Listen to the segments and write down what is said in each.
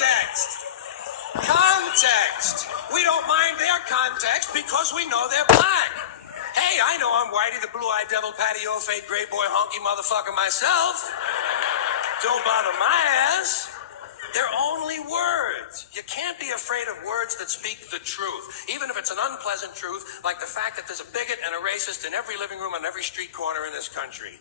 Context. Context. We don't mind their context because we know they're black. Hey, I know I'm Whitey, the blue-eyed devil, patio fake, great boy, honky motherfucker myself. Don't bother my ass. They're only words. You can't be afraid of words that speak the truth, even if it's an unpleasant truth, like the fact that there's a bigot and a racist in every living room on every street corner in this country.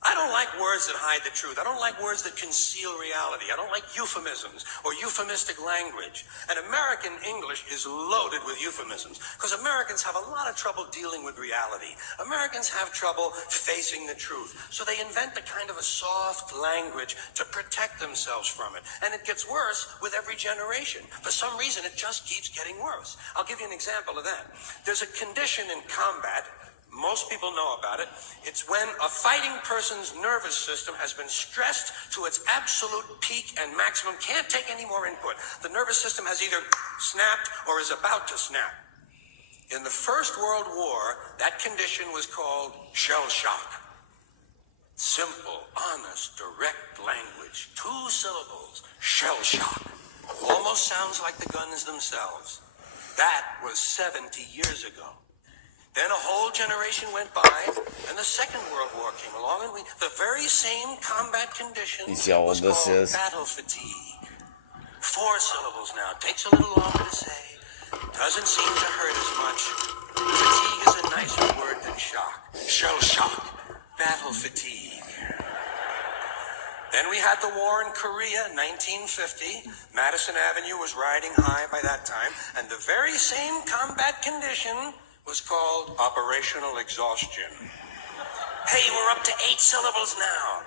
I don't like words that hide the truth. I don't like words that conceal reality. I don't like euphemisms or euphemistic language. And American English is loaded with euphemisms because Americans have a lot of trouble dealing with reality. Americans have trouble facing the truth. So they invent the kind of a soft language to protect themselves from it. And it gets worse with every generation. For some reason, it just keeps getting worse. I'll give you an example of that. There's a condition in combat. Most people know about it. It's when a fighting person's nervous system has been stressed to its absolute peak and maximum, can't take any more input. The nervous system has either snapped or is about to snap. In the First World War, that condition was called shell shock. Simple, honest, direct language. 2 syllables. Shell shock. Almost sounds like the guns themselves. That was 70 years ago. Then a whole generation went by, and the Second World War came along, and the very same combat condition was called battle fatigue. 4 syllables now. Takes a little longer to say. Doesn't seem to hurt as much. Fatigue is a nicer word than shock. Shell shock. Battle fatigue. Then we had the war in Korea, 1950. Madison Avenue was riding high by that time, and the very same combat condition was called operational exhaustion. Hey, we're up to 8 syllables now.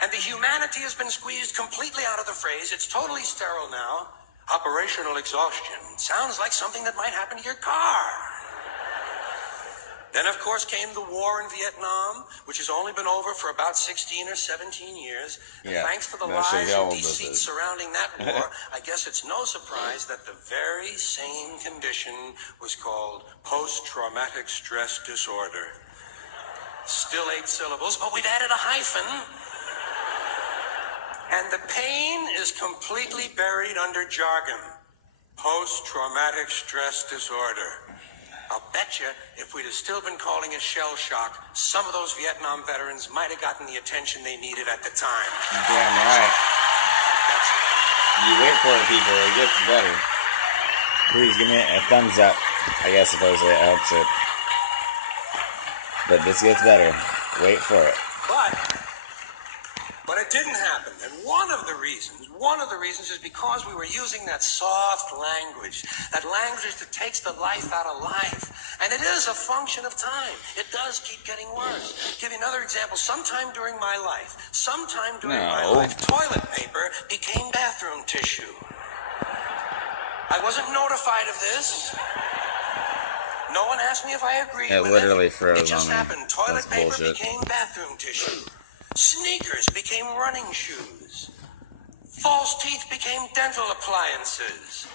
And the humanity has been squeezed completely out of the phrase. It's totally sterile now. Operational exhaustion. Sounds like something that might happen to your car. Then, of course, came the war in Vietnam, which has only been over for about 16 or 17 years. And thanks to the lies and deceit surrounding that war, I guess it's no surprise that the very same condition was called post-traumatic stress disorder. Still 8 syllables, but we've added a hyphen. And the pain is completely buried under jargon. Post-traumatic stress disorder. I'll bet you if we'd have still been calling it shell shock, some of those Vietnam veterans might have gotten the attention they needed at the time. Damn right. You wait for it, people. It gets better. Please give me a thumbs up. I guess supposedly it helps it. But this gets better. Wait for it. But it didn't happen. And one of the reasons is because we were using that soft language, that language that takes the life out of life. And it is a function of time. It does keep getting worse. Give you another example. Sometime during my life, toilet paper became bathroom tissue. I wasn't notified of this. No one asked me if I agreed with it. It literally froze on me. It just happened. Toilet paper bullshit. became bathroom tissue. Sneakers became running shoes. False teeth became dental appliances.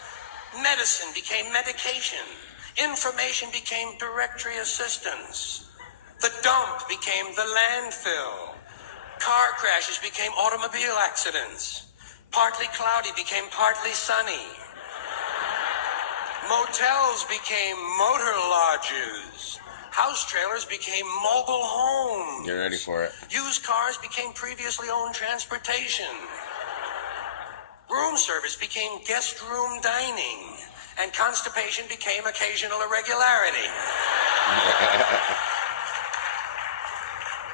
Medicine became medication. Information became directory assistance. The dump became the landfill. Car crashes became automobile accidents. Partly cloudy became partly sunny. Motels became motor lodges. House trailers became mobile homes. Get ready for it. Used cars became previously owned transportation. Room service became guest room dining. And constipation became occasional irregularity.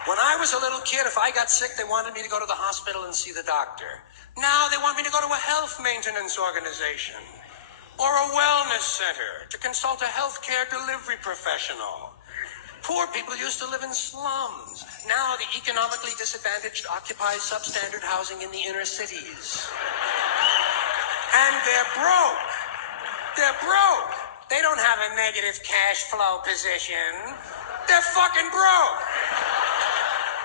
When I was a little kid, if I got sick, they wanted me to go to the hospital and see the doctor. Now they want me to go to a health maintenance organization or a wellness center to consult a healthcare delivery professional. Poor people used to live in slums. Now the economically disadvantaged occupy substandard housing in the inner cities. And they're broke. They're broke. They don't have a negative cash flow position. They're fucking broke.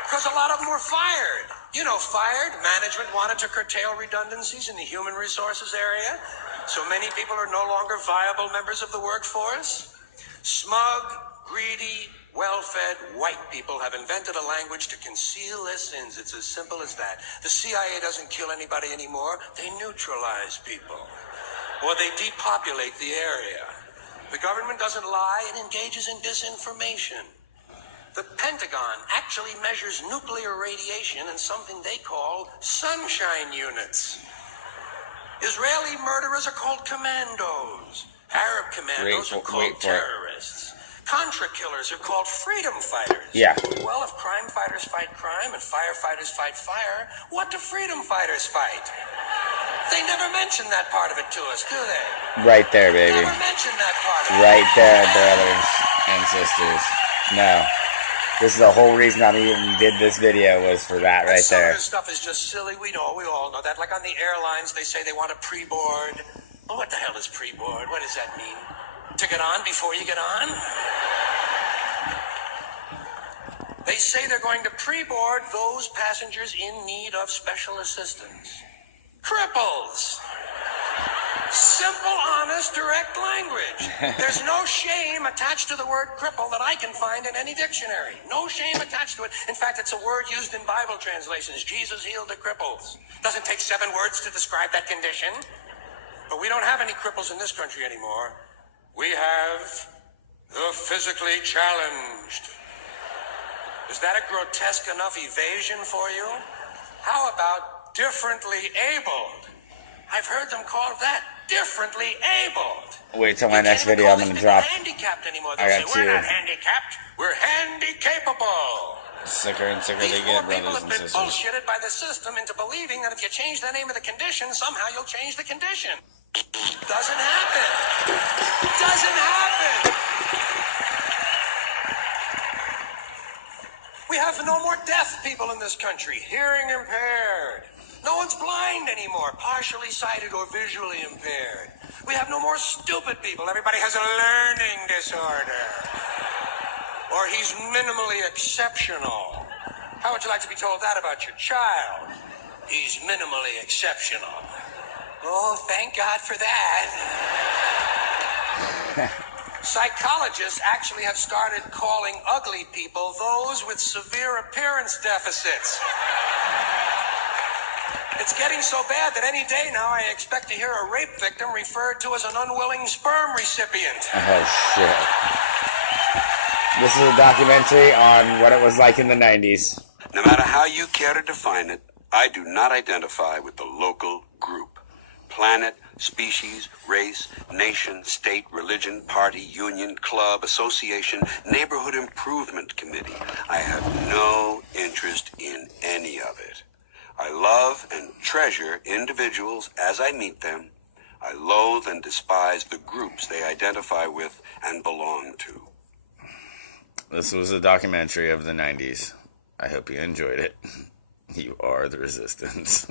Because a lot of them were fired. You know, fired. Management wanted to curtail redundancies in the human resources area. So many people are no longer viable members of the workforce. Smug, greedy, Well-fed white people have invented a language to conceal their sins. It's as simple as that. The CIA doesn't kill anybody anymore. They neutralize people. Or they depopulate the area. The government doesn't lie. It engages in disinformation. The Pentagon actually measures nuclear radiation in something they call sunshine units. Israeli murderers are called commandos. Arab commandos are called terrorists. Contra killers are called freedom fighters. Yeah. Well, if crime fighters fight crime and firefighters fight fire, what do freedom fighters fight? They never mention that part of it to us, do they? Right there, baby. Never mention that part of it. Right there, brothers and sisters. No. This is the whole reason I even did this video was for that right Some there. of this stuff is just silly. We all know that. Like on the airlines, they say they want a pre-board. Well, what the hell is pre-board? What does that mean? To get on before you get on? They say they're going to pre-board those passengers in need of special assistance. Cripples. Simple, honest, direct language. There's no shame attached to the word cripple that I can find in any dictionary. No shame attached to it. In fact, it's a word used in Bible translations. Jesus healed the cripples. Doesn't take 7 words to describe that condition. But we don't have any cripples in this country anymore. We have the physically challenged. Is that a grotesque enough evasion for you? How about differently abled? I've heard them call that differently abled. Wait till my next video I'm going to drop. Handicapped anymore. I got We're two. not handicapped. We're handicapable. Sicker and sicker These they get, poor people brothers have and been sisters. bullshitted by the system into believing that if you change the name of the condition, somehow you'll change the condition. Doesn't happen. Doesn't happen. We have no more deaf people in this country, hearing impaired. No one's blind anymore, partially sighted or visually impaired. We have no more stupid people. Everybody has a learning disorder. Or he's minimally exceptional. How would you like to be told that about your child? He's minimally exceptional. Oh, thank God for that. Psychologists actually have started calling ugly people those with severe appearance deficits. It's getting so bad that any day now I expect to hear a rape victim referred to as an unwilling sperm recipient. Oh, shit. This is a documentary on what it was like in the 90s. No matter how you care to define it, I do not identify with the local group. Planet, species, race, nation, state, religion, party, union, club, association, neighborhood improvement committee. I have no interest in any of it. I love and treasure individuals as I meet them. I loathe and despise the groups they identify with and belong to. This was a documentary of the 90s. I hope you enjoyed it. You are the resistance.